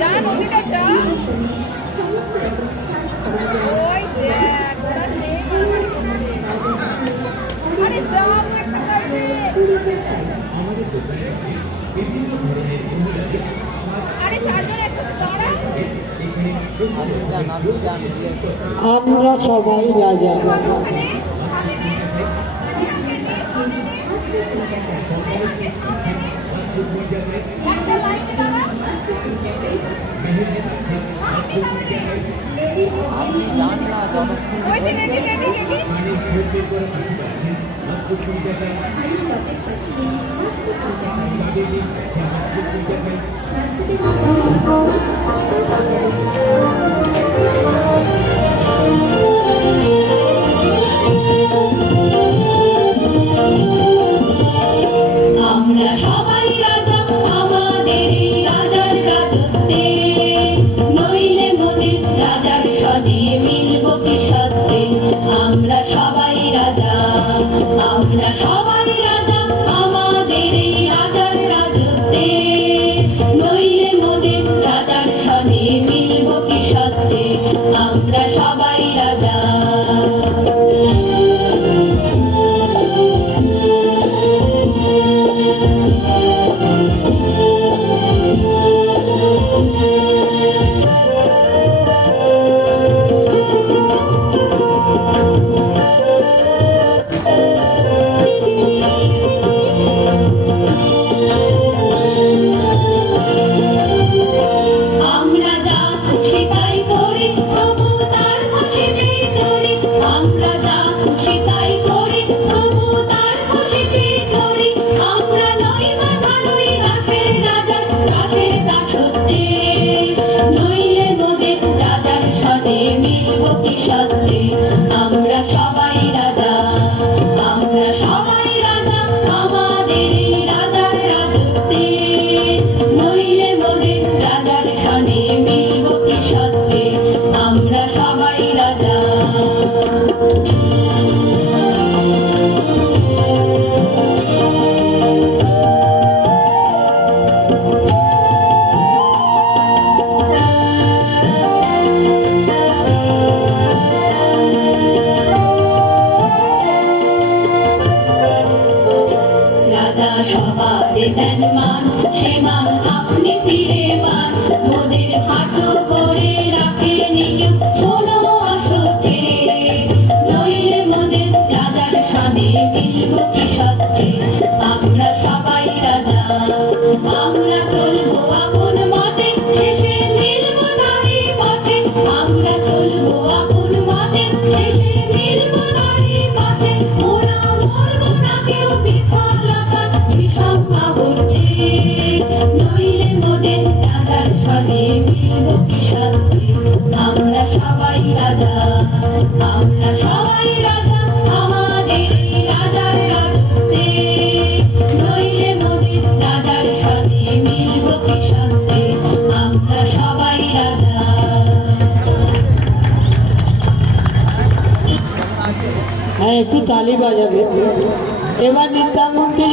যা নদীটা যা ওই দেখ ওরা নেই আরে যাও একটা করবে আরে চারজন একসাথে দাঁড়া আমরা সবাই রাজা। আমরা সবাই রাজা আমাদের রাজার রাজত্বে নইলে মোদের রাজার সনে মিলব কি সত্যে আমরা সবাই রাজা আমাদের রাজার রাজত্বে নইলে মোদের রাজার সনে মিলব কি সত্যে আমরা সবাই রাজা সবারে দেন মান সে মান আপনি ফিরে পান মোদের হাঁটু করে রাখেন কেউ কোনো আসতে নইলে মোদের রাজার সনে মিলব কি সত্যে আমরা সবাই রাজা আমরা চলবো আপন মতে শেষে মিলব নারী পথে আমরা চলবো আপন মতে শেষে মিলব নারী পথে ওরা মরব না কেউ বিফলতা নইলে মোদের রাজার সনে মিলব কি সত্যে আমরা সবাই রাজা আমাদের রাজার রাজত্বে নইলে মোদের রাজার সনে মিলব কি সত্যে আমরা সবাই রাজা। হ্যাঁ, একটু তালি বাজাবে এবার নিত্যাঙ্গনকে।